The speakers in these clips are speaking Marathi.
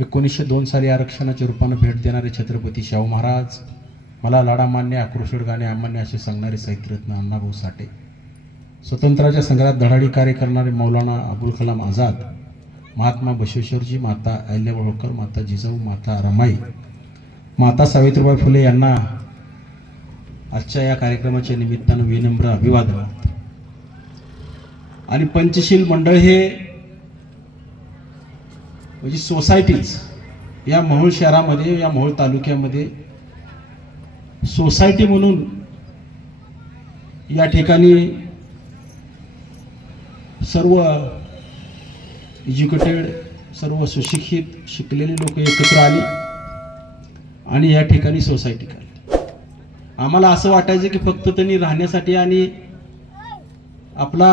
1902 साली आरक्षणाच्या रूपाने भेट देणारे छत्रपती शाहू महाराज, मला लाडामान्य आक्रोशड गाणे अमान्य असे सांगणारे साहित्यरत्न अण्णाभाऊ साठे, स्वतंत्राच्या संग्रामात धडाडी कार्य करणारे मौलाना अबुल कलाम आझाद, महात्मा बसवेश्वरजी, माता अहिल्याबाई होळकर, माता जिजाऊ, माता रमाई, माता सावित्रीबाई फुले यांना आजच्या या कार्यक्रमाच्या निमित्तानं विनम्र अभिवादन. आणि पंचशील मंडळ हे म्हणजे सोसायटीज या मोहोळ शहरामध्ये, या मोहोळ तालुक्यामध्ये सोसायटी म्हणून या ठिकाणी सर्व एज्युकेटेड, सर्व सुशिक्षित शिकलेले लोक एकत्र आले आणि या ठिकाणी सोसायटी काढली. आम्हाला असं वाटायचं की फक्त त्यांनी राहण्यासाठी आणि आपला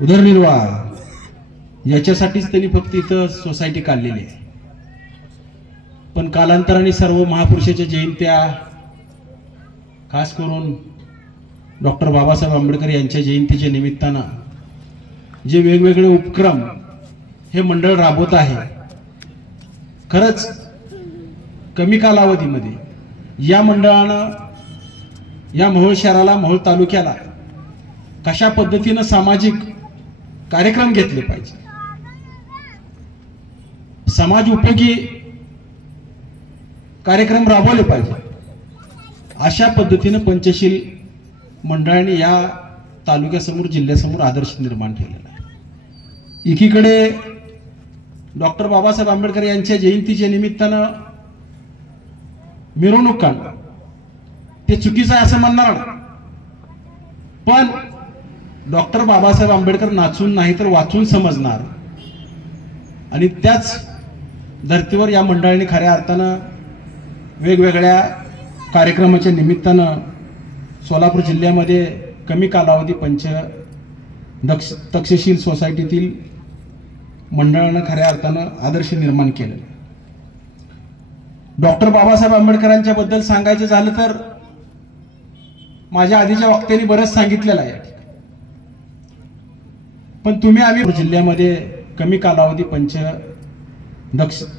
उदरनिर्वाह याच्यासाठीच त्यांनी फक्त इथं सोसायटी काढलेली आहे. पण कालांतराने सर्व महापुरुषाच्या जयंत्या, खास करून डॉक्टर बाबासाहेब आंबेडकर यांच्या जयंतीच्या निमित्तानं जे वेगवेगळे उपक्रम हे मंडळ राबवत आहे, खरंच कमी कालावधीमध्ये या मंडळानं या मोहोळ शहराला, मोहोळ तालुक्याला कशा पद्धतीनं सामाजिक कार्यक्रम घेतले पाहिजे, समाज उपयोगी कार्यक्रम राबवले पाहिजे, अशा पद्धतीनं पंचशील मंडळाने या तालुक्यासमोर, जिल्ह्यासमोर आदर्श निर्माण केलेला आहे. एकीकडे डॉक्टर बाबासाहेब आंबेडकर यांच्या जयंतीच्या निमित्तानं मिरवणूक काढणं ते चुकीचं आहे असं म्हणणार नाही, पण डॉक्टर बाबासाहेब आंबेडकर नाचून नाही तर वाचून समजणार. आणि त्याच धर्तीवर या मंडळाने खऱ्या अर्थानं वेगवेगळ्या कार्यक्रमाच्या निमित्तानं सोलापूर जिल्ह्यामध्ये कमी कालावधी तक्षशील सोसायटीतील मंडळानं खऱ्या अर्थानं आदर्श निर्माण केले. डॉक्टर बाबासाहेब आंबेडकरांच्या बद्दल सांगायचं झालं तर माझ्या आधीच्या वक्त्यांनी बरंच सांगितलेलं आहे, पण तुम्ही आम्ही जिल्ह्यामध्ये कमी कालावधी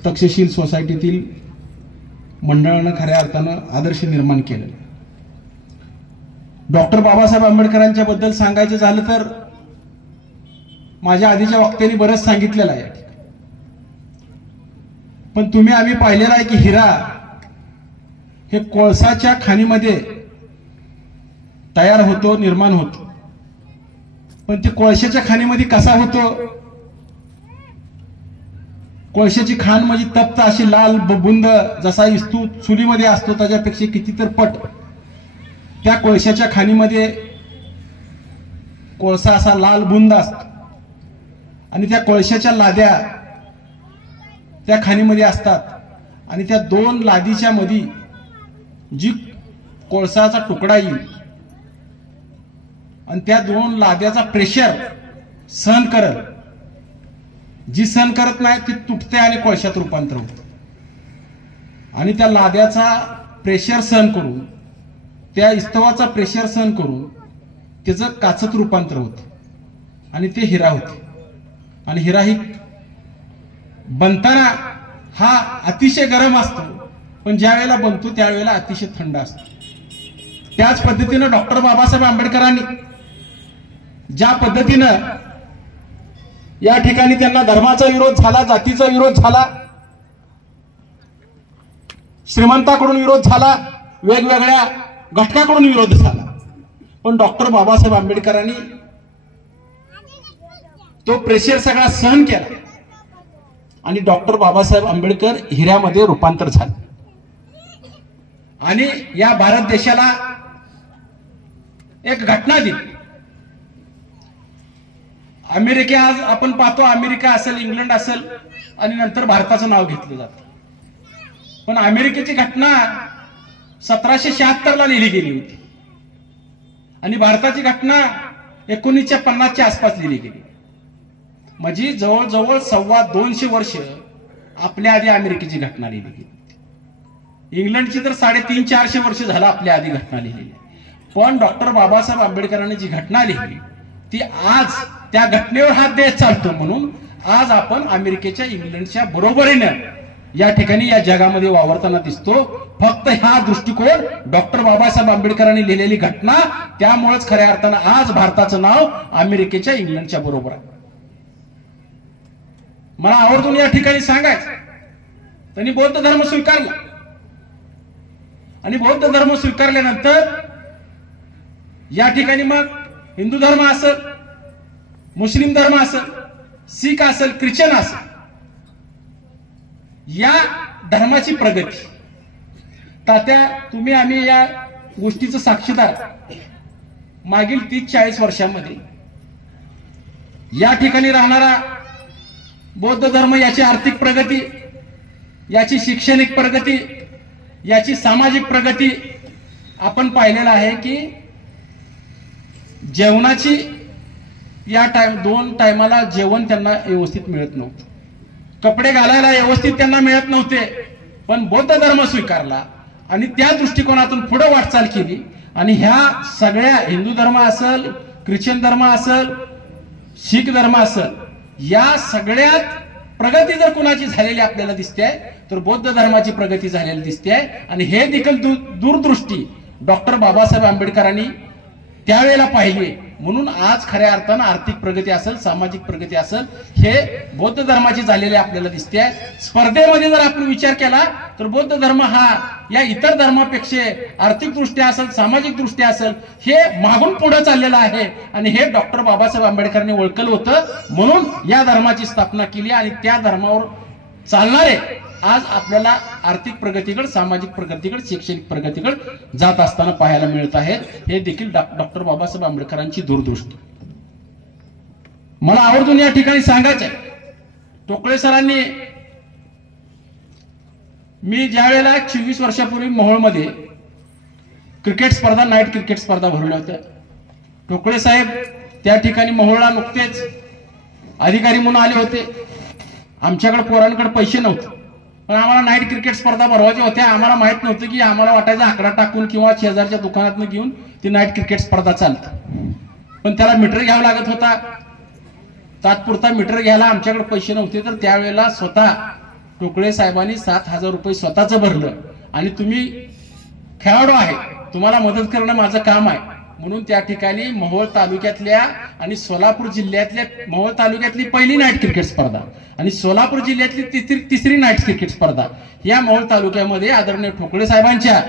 तक्षशील सोसायटीतील मंडळानं खऱ्या अर्थानं आदर्श निर्माण केलेलं. डॉक्टर बाबासाहेब आंबेडकरांच्या बद्दल सांगायचं झालं तर माझ्या आधीच्या वक्त्यांनी बरंच सांगितलेलं आहे, पण तुम्ही आम्ही पाहिलेलं आहे की हिरा हे कोळसाच्या खाणीमध्ये तयार होतो, निर्माण होतो. पण ते कोळशाच्या खाणीमध्ये कसा होतो? कोळशाची खाण म्हणजे तप्त अशी लाल बुंद, जसा इस्तू चुलीमध्ये असतो त्याच्यापेक्षा कितीतर पट त्या कोळशाच्या खाणीमध्ये कोळसा असा लाल बुंद असतो. आणि त्या कोळशाच्या लाद्या त्या खाणीमध्ये असतात. आणि त्या दोन लादीच्या मध्ये जी कोळसाचा तुकडा येईल आणि त्या दोन लाद्याचा प्रेशर सहन करत, जी सहन करत नाही ती तुटते आणि कोळशात रूपांतर होते. आणि त्या लाद्याचा प्रेशर सहन करून, त्या इस्तवाचा प्रेशर सहन करून त्याचं काचत रूपांतर होतं आणि ते हिरा होते. आणि हिरा ही बनताना हा अतिशय गरम असतो, पण ज्या वेळेला बनतो त्यावेळेला अतिशय थंड असतो. त्याच पद्धतीनं डॉक्टर बाबासाहेब आंबेडकरांनी ज्या पद्धतीनं या ठिकाणी त्यांना धर्माचा विरोध झाला, जातीचा विरोध झाला, श्रीमंताकडून विरोध झाला, वेगवेगळ्या घटकाकडून विरोध झाला, पण डॉक्टर बाबासाहेब आंबेडकरांनी तो प्रेशर सगळा सहन केला आणि डॉक्टर बाबासाहेब आंबेडकर हिऱ्यामध्ये रूपांतर झाले. आणि या भारत देशाला एक घटना दिली. अमेरिका, आज आपण पाहतो अमेरिका असेल, इंग्लंड असेल आणि नंतर भारताचं नाव घेतलं जातं, पण अमेरिकेची घटना 1776 ला लिहिली गेली होती आणि भारताची घटना 1950 च्या आसपास लिहिली गेली. म्हणजे जवळजवळ 250 वर्ष आपल्या आधी अमेरिकेची घटना लिहिली गेली. इंग्लंडची तर 350-400 वर्ष झालं आपल्या आधी घटना लिहिलेली. पण डॉक्टर बाबासाहेब आंबेडकरांनी जी घटना लिहिली ती आज त्या घटनेवर हा देश चालतो म्हणून आज आपण अमेरिकेच्या इंग्लंडच्या बरोबरीनं या ठिकाणी या जगामध्ये वावरताना दिसतो। फक्त हा दृष्टिकोन डॉक्टर बाबासाहेब आंबेडकरांनी लिहिलेली घटना, त्यामुळेच खऱ्या अर्थानं आज भारताचं नाव अमेरिकेच्या इंग्लंडच्या बरोबर आहे। मला आवर्जून या ठिकाणी सांगायचं, त्यांनी बौद्ध धर्म स्वीकारला आणि बौद्ध धर्म स्वीकारल्यानंतर या ठिकाणी मग हिंदू धर्म असेल, मुस्लिम धर्म असेल, शीख असेल, ख्रिश्चन असेल, या धर्माची प्रगती, तात्या तुम्ही आम्ही या गोष्टीचं साक्षीदार, मागील 30-40 वर्षांमध्ये या ठिकाणी राहणारा बौद्ध धर्म, याची आर्थिक प्रगती, याची शैक्षणिक प्रगती, याची सामाजिक प्रगती आपण पाहिलेलं आहे की जेवणाची या दोन टायमाला जेवण त्यांना व्यवस्थित मिळत नव्हतं, कपडे घालायला व्यवस्थित त्यांना मिळत नव्हते, पण बौद्ध धर्म स्वीकारला आणि त्या दृष्टिकोनातून पुढे वाटचाल केली आणि ह्या सगळ्या हिंदू धर्म असेल, ख्रिश्चन धर्म असेल, शीख धर्म असेल, या सगळ्यात प्रगती जर कुणाची झालेली आपल्याला दिसते तर बौद्ध धर्माची प्रगती झालेली दिसते। आणि हे देखील दूरदृष्टी डॉक्टर बाबासाहेब आंबेडकरांनी त्यावेळेला पाहिली, म्हणून आज खऱ्या अर्थानं आर्थिक प्रगती असेल, सामाजिक प्रगती असेल, हे बौद्ध धर्माची झालेली आपल्याला दिसते। स्पर्धेमध्ये जर आपण विचार केला तर बौद्ध धर्म हा या इतर धर्मापेक्षा आर्थिक दृष्ट्या असेल, सामाजिक दृष्ट्या असेल, हे मागून पुढे चाललेलं आहे आणि हे डॉक्टर बाबासाहेब आंबेडकरांनी ओळखलं होतं, म्हणून या धर्माची स्थापना केली आणि त्या धर्मावर चालणारे आज आपल्याला आर्थिक प्रगतीकडे, सामाजिक प्रगतीकडे, शैक्षणिक प्रगतीकडे जात असताना पाहायला मिळत आहे। हे देखील डॉक्टर बाबासाहेब आंबेडकरांची दूरदृष्टी। मला आवर्जून या ठिकाणी सांगायचं आहे, टोकळे सरांनी, मी ज्या वेळेला 24 वर्षापूर्वी मोहोळमध्ये क्रिकेट स्पर्धा, नाईट क्रिकेट स्पर्धा भरवल्या होत्या, टोकळे साहेब त्या ठिकाणी मोहोळला नुकतेच अधिकारी म्हणून आले होते। आमच्याकडे पोरांकडे पैसे नव्हते, पण आम्हाला नाईट क्रिकेट स्पर्धा भरवायच्या होत्या। आम्हाला माहित नव्हतं की आम्हाला वाटायचं आकडा टाकून किंवा शेजारच्या दुकानातून घेऊन ती नाईट क्रिकेट स्पर्धा चालते, पण त्याला मीटर घ्यावा लागत होता। तात्पुरता मीटर घ्यायला आमच्याकडे पैसे नव्हते, तर त्यावेळेला स्वतः टोकळे साहेबांनी 7,000 रुपये स्वतःच भरलं आणि तुम्ही खेळाडू आहे, तुम्हाला मदत करणं माझं काम आहे म्हणून त्या ठिकाणी मोहोळ तालुक्यातल्या आणि सोलापूर जिल्ह्यातल्या, मोहोळ तालुक्यातली पहिली नाईट क्रिकेट स्पर्धा आणि सोलापूर जिल्ह्यातली तिसरी नाईट क्रिकेट स्पर्धा या मोहोळ तालुक्यामध्ये आदरणीय ठोकळे साहेबांच्या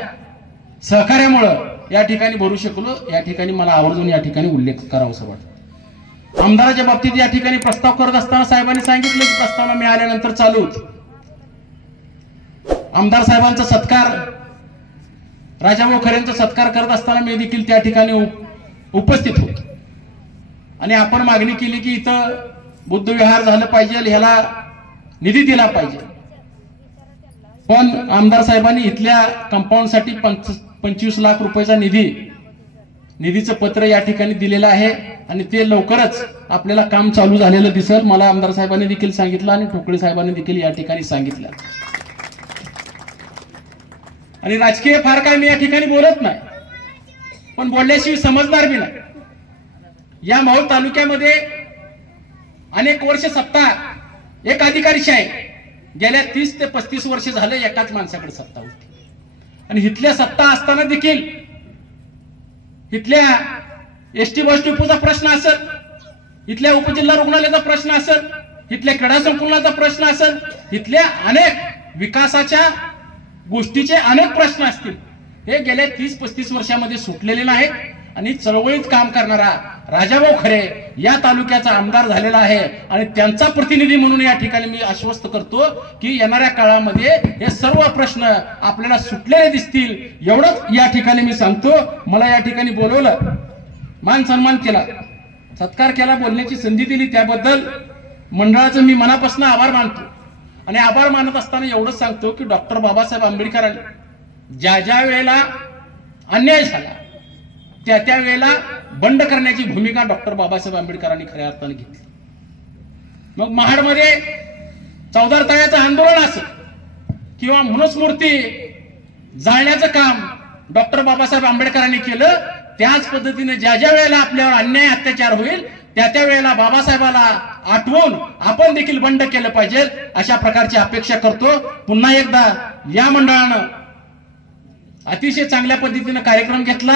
सहकार्यामुळे या ठिकाणी भरू शकलो। या ठिकाणी मला आवर्जून या ठिकाणी उल्लेख करावासा वाटतो। आमदाराच्या बाबतीत या ठिकाणी प्रस्ताव करत असताना साहेबांनी सांगितलं की प्रस्तावना मिळाल्यानंतर चालू होती। आमदार साहेबांचा सत्कार, राजाभाऊ खरेंचा सत्कार करत असताना मी देखील त्या ठिकाणी उपस्थित होतो आणि आपण मागणी केली की इथं बुद्ध विहार झालं पाहिजे, ह्याला निधी दिला पाहिजे, पण आमदार साहेबांनी इथल्या कंपाऊंडसाठी 25 लाख रुपयाचा निधीचं पत्र या ठिकाणी दिलेलं आहे आणि ते लवकरच आपल्याला काम चालू झालेलं दिसेल। मला आमदार साहेबांनी देखील सांगितलं आणि ठोकळे साहेबांनी देखील या ठिकाणी सांगितलं। आणि राजकीय फार काय मी या ठिकाणी बोलत नाही, पण बोलल्याशिवाय समजणार बी नाही। या मोहोळ तालुक्यामध्ये अनेक वर्ष सत्ता एक अधिकारीशाही, गेल्या 30 ते 35 वर्ष झाले एकाच माणसाकडे सत्ता होती आणि इथल्या सत्ता असताना देखील इथल्या एसटी बस डिपोचा प्रश्न असेल, इथल्या उपजिल्हा रुग्णालयाचा प्रश्न असेल, इथल्या क्रीडा संकुलाचा प्रश्न असेल, इथल्या अनेक विकासाच्या गोष्टीचे अनेक प्रश्न असतील, हे गेल्या 30-35 वर्षामध्ये सुटलेले नाहीत आणि चळवळीत काम करणारा राजाभाऊ खरे या तालुक्याचा आमदार झालेला आहे आणि त्यांचा प्रतिनिधी म्हणून या ठिकाणी मी आश्वस्त करतो की येणाऱ्या काळामध्ये हे सर्व प्रश्न आपल्याला सुटलेले दिसतील, एवढंच या ठिकाणी मी सांगतो। मला या ठिकाणी बोलवलं, मान सन्मान केला, सत्कार केला, बोलण्याची संधी दिली, त्याबद्दल मंडळाचं मी मनापासून आभार मानतो आणि आभार मानत असताना एवढंच सांगतो की डॉक्टर बाबासाहेब आंबेडकरांनी ज्या वेळेला अन्याय झाला त्या वेळेला बंड करण्याची भूमिका डॉक्टर बाबासाहेब आंबेडकरांनी खऱ्या अर्थाने घेतली। मग महाडमध्ये चौदार तळ्याचं आंदोलन असेल किंवा मनुस्मृती जाळण्याचं काम डॉक्टर बाबासाहेब आंबेडकरांनी केलं। त्याच पद्धतीने ज्या वेळेला आपल्यावर अन्याय अत्याचार होईल त्या वेळेला बाबासाहेबाला आठवून आपण देखील बंड केलं पाहिजे अशा प्रकारची अपेक्षा करतो। पुन्हा एकदा या मंडळानं अतिशय चांगल्या पद्धतीने कार्यक्रम घेतला।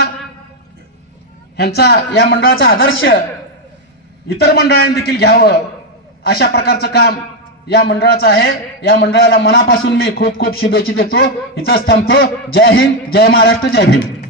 ह्यांचा या मंडळाचा आदर्श इतर मंडळांनी देखील घ्यावं अशा प्रकारचं काम या मंडळाचं आहे। या मंडळाला मनापासून मी खूप खूप शुभेच्छा देतो। इथंच थांबतो। जय हिंद, जय महाराष्ट्र, जय भीम।